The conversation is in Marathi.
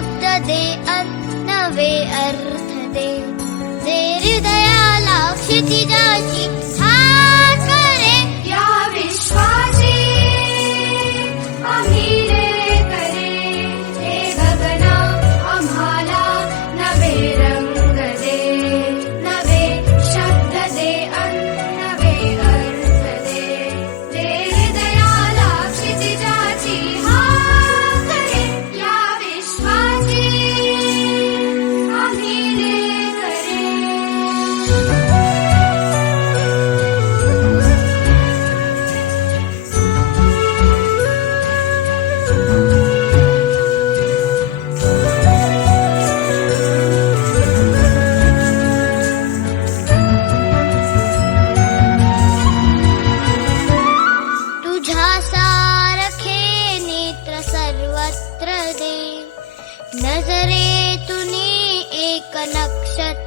शब्द दे नवे अर्थ दे, जे हृदयाला क्षितिजाची हात करे. या विश्वाची आम्ही रे करे, हे गगना आम्हाला नवे रंग दे, नवे शब्द दे नवे अर्थ दे, जे हृदयाला क्षितिजाची हात करे. या विश्वाची आम्ही रे करे. तुझ्या सारखे नेत्र सर्वत्र दे, नजरेतून एक नक्षत्र